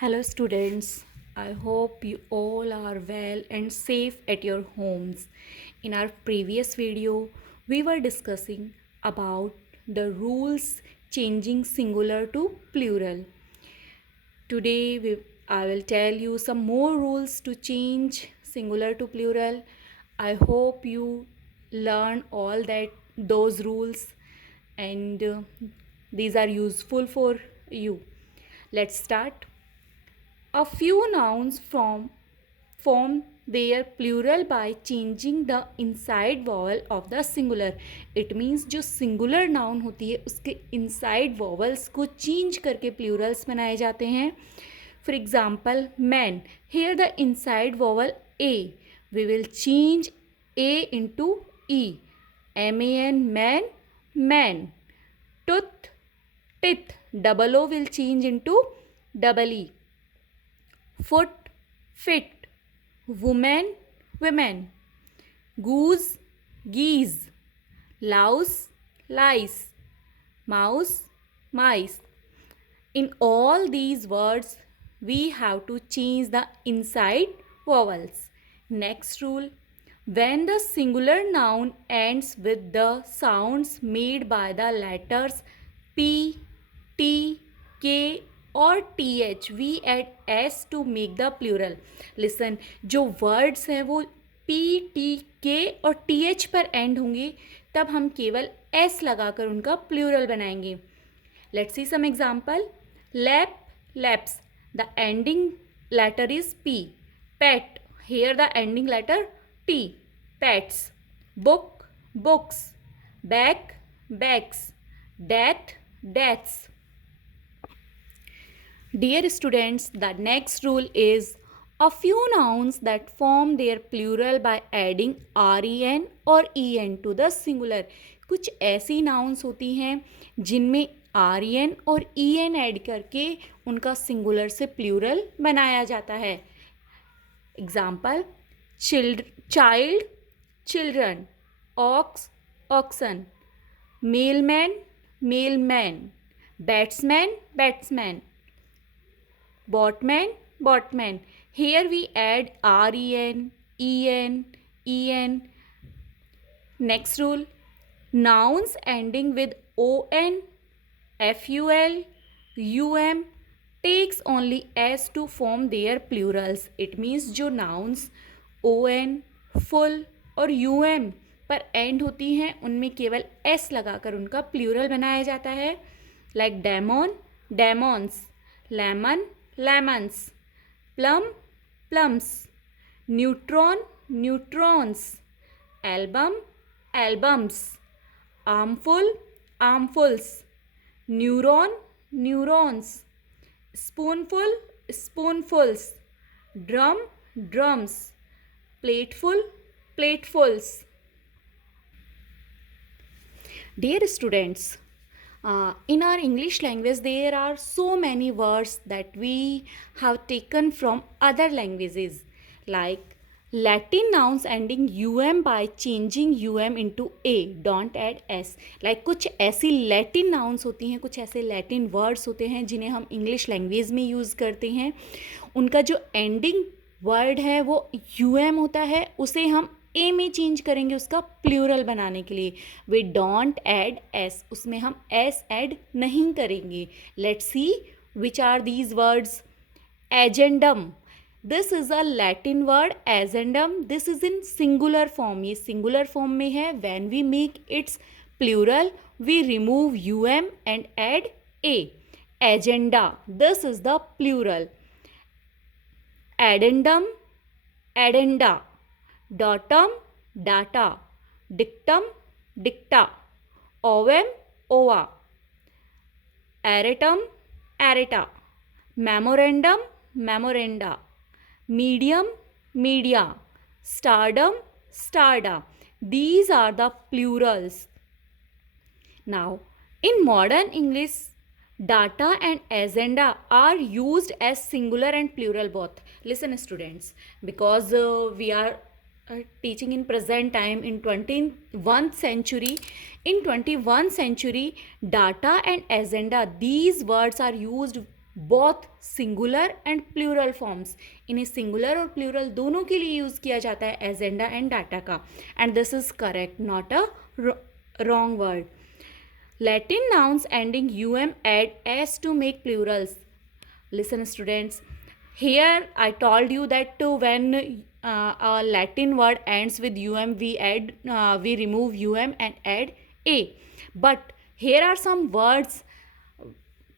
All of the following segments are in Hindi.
Hello, students. I hope you all are well and safe at your homes. In our previous video, we were discussing about the rules changing singular to plural. Today, I will tell you some more rules to change singular to plural. I hope you learn all those rules and these are useful for you. Let's start. A few nouns form their plural by changing the inside vowel of the singular. It means जो singular noun होती है उसके inside vowels को change करके plurals बनाए जाते हैं. For example, man. Here the inside vowel A. We will change A into E. man, man, man. Tooth, teeth. Double O will change into double E. Foot, fit. Woman, women. Goose, geese. Louse, lice. Mouse, mice. In all these words, we have to change the inside vowels. Next rule. When the singular noun ends with the sounds made by the letters P, T, K और TH, we add S to make the plural. Listen, जो words हैं वो P, T, K और TH पर end होंगे, तब हम केवल S लगाकर उनका plural बनाएंगे. Let's see some example. Lap, laps. The ending letter is P. Pet. Here the ending letter T. Pets. Book, books. Bag, bags. Death, deaths. Dear students, the next rule is a few nouns that form their plural by adding REN और EN to the singular. कुछ ऐसी nouns होती हैं जिनमें REN और EN ऐड करके उनका singular से plural बनाया जाता है. Example, child, children. Ox, oxen. Mailman, mailman. Batsman, batsman. Botman, botman. Here we add REN, EN. Next rule. Nouns ending with ON, FUL, UM takes only S to form their plurals. It means जो nouns ON, full और UM पर end होती हैं उनमें केवल S लगाकर उनका plural बनाया जाता है. Like demon, demons. Lemon, lemons. Plum, plums. Neutron, neutrons. Album, albums. Armful, armfuls. Neuron, neurons. Spoonful, spoonfuls. Drum, drums. Plateful, platefuls. Dear students, in our English language there are so many words that we have taken from other languages, like Latin nouns ending um by changing um into a, don't add s. Like कुछ ऐसी Latin nouns होती हैं, कुछ ऐसे Latin words होते हैं जिन्हें हम English language में यूज़ करते हैं. उनका जो ending word है वो um होता है, उसे हम ए में चेंज करेंगे उसका प्लूरल बनाने के लिए. वी डोंट ऐड एस, उसमें हम एस ऐड नहीं करेंगे. Let's see which are these words. Agendum, this is a Latin word. Agendum, this is in singular form, ये सिंगुलर फॉर्म में है. When we make its plural we remove um and add a. Agenda, this is the plural. Addendum, addenda. Datum, data. Dictum, dicta. Ovum, ova. Aretum, areta. Memorandum, memoranda. Medium, media. Stardom, starda. These are the plurals. Now, in modern English, data and agenda are used as singular and plural both. Listen students, because we are teaching in present time in 21st century. In 21st century, data and agenda, these words are used both singular and plural forms, इन्हें सिंगुलर और प्लूरल दोनों के लिए यूज़ किया जाता है एजेंडा एंड डाटा का, and this is correct, not a wrong word. Latin nouns ending um add s to make plurals. Listen, students. Here I told you that when a Latin word ends with we remove um and add a. But here are some words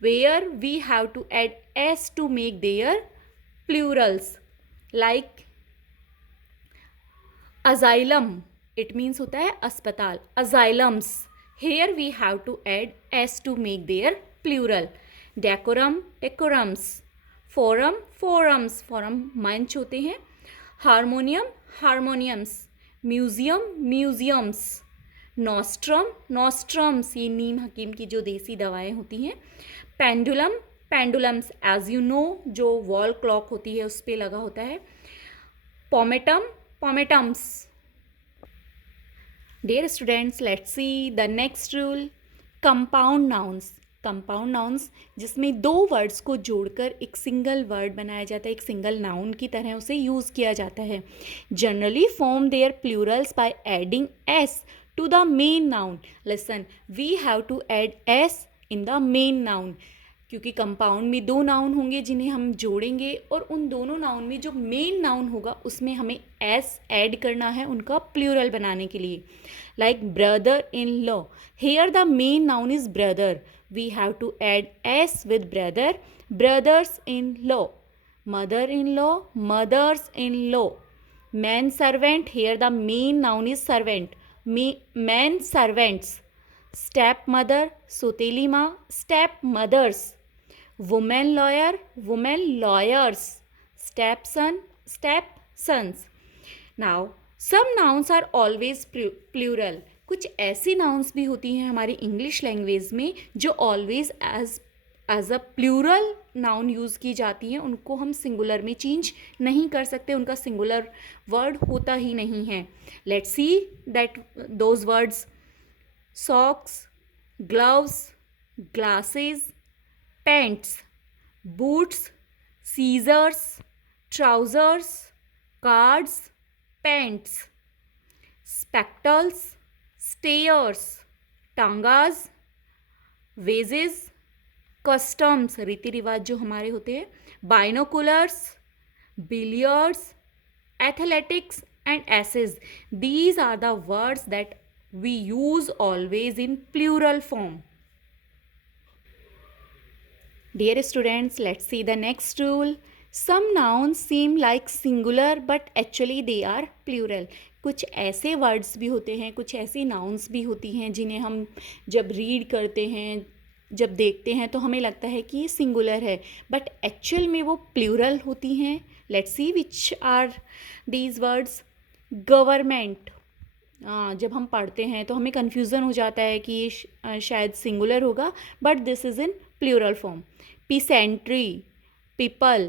where we have to add s to make their plurals. Like asylum, it means होता है अस्पताल, asylums. Here we have to add s to make their plural. Decorum, decorums. Forum, forums. Forum मंच होते हैं. Harmonium, harmoniums. Museum, museums. Nostrum, nostrums. ये नीम हकीम की जो देसी दवाएं होती हैं. Pendulum, pendulums. As you know, जो wall clock होती है उस पर लगा होता है. Pomatum, pomatums. Dear students, let's see the next rule. Compound nouns. Compound nouns जिसमें दो वर्ड्स को जोड़कर एक सिंगल वर्ड बनाया जाता है, एक सिंगल नाउन की तरह उसे यूज़ किया जाता है. Generally form their plurals by adding S to the main noun. Listen, we have to add S in the main noun, क्योंकि कंपाउंड में दो नाउन होंगे जिन्हें हम जोड़ेंगे और उन दोनों नाउन में जो मेन नाउन होगा उसमें हमें एस ऐड करना है उनका प्लूरल बनाने के लिए. Like brother in law, here the main noun is brother, we have to add S with brother, brothers in law. Mother in law, mothers in law. Man servant, here the main noun is servant, man servants. Step mother, सोतेली माँ, step mothers. Women lawyer, women lawyers. Step son, step sons. Now some nouns are always plural. कुछ ऐसी नाउन्स भी होती हैं हमारी इंग्लिश लैंग्वेज में जो always as a plural noun use की जाती हैं, उनको हम सिंगुलर में चेंज नहीं कर सकते, उनका सिंगुलर वर्ड होता ही नहीं है. Let's see that those words. socks, gloves, glasses, pants, boots, scissors, trousers, cards, pants, spectacles, stairs, tongs, wages, customs रीति रिवाज जो हमारे होते हैं, binoculars, billiards, athletics and ashes. These are the words that we use always in plural form. Dear students, let's see the next rule. Some nouns seem like singular but actually they are plural. कुछ ऐसे वर्ड्स भी होते हैं, कुछ ऐसी नाउन्स भी होती हैं जिन्हें हम जब रीड करते हैं, जब देखते हैं तो हमें लगता है कि ये सिंगुलर है, बट एक्चुअल में वो प्लूरल होती हैं. Let's see which are these words. Government, जब हम पढ़ते हैं तो हमें कन्फ्यूज़न हो जाता है कि ये शायद सिंगुलर होगा, but this is in plural form. Peasantry, people,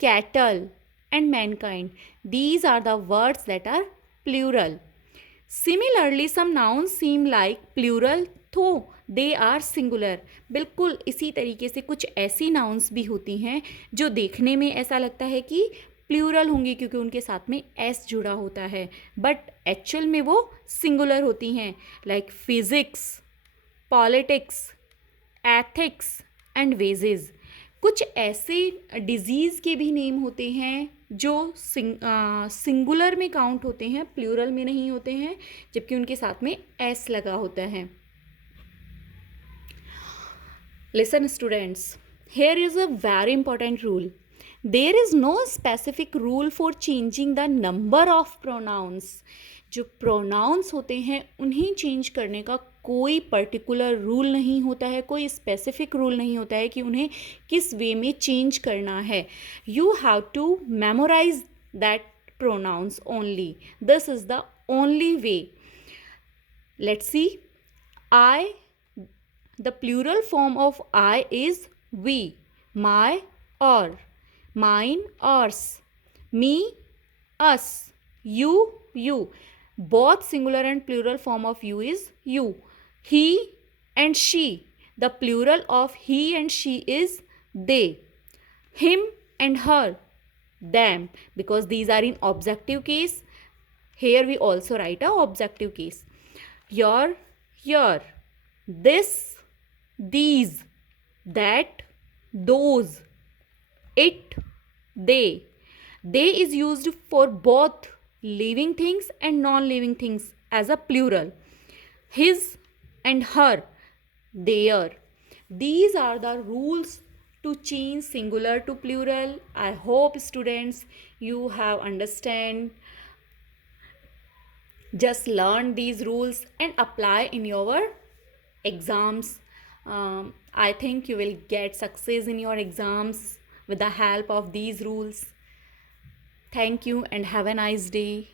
cattle and mankind, these are the words that are plural. Similarly some nouns seem like plural though they are singular. बिल्कुल इसी तरीके से कुछ ऐसी नाउन्स भी होती हैं जो देखने में ऐसा लगता है कि प्लूरल होंगी क्योंकि उनके साथ में एस जुड़ा होता है, बट एक्चुअल में वो सिंगुलर होती हैं. Like physics, politics, ethics and wages. कुछ ऐसे डिजीज़ के भी नेम होते हैं जो सिंगुलर में काउंट होते हैं, प्लूरल में नहीं होते हैं, जबकि उनके साथ में एस लगा होता है. Listen students, here is a very important rule. There is no specific rule for changing the number of pronouns. जो प्रोनाउंस होते हैं उन्हें चेंज करने का कोई पर्टिकुलर रूल नहीं होता है, कोई स्पेसिफिक रूल नहीं होता है कि उन्हें किस वे में चेंज करना है. You have to memorize that pronouns only. This is the only way. Let's see. I, the plural form of I is we, my, our. Mine, ours. Me, us. You, you. Both singular and plural form of you is you. He and she. The plural of he and she is they, him and her, them, because these are in objective case. Here we also write a objective case. Your, this, these, that, those, it, they. They is used for both living things and non-living things as a plural. His and her, their. These are the rules to change singular to plural. I hope students you have understand. Just learn these rules and apply in your exams. I think you will get success in your exams with the help of these rules. Thank you and have a nice day.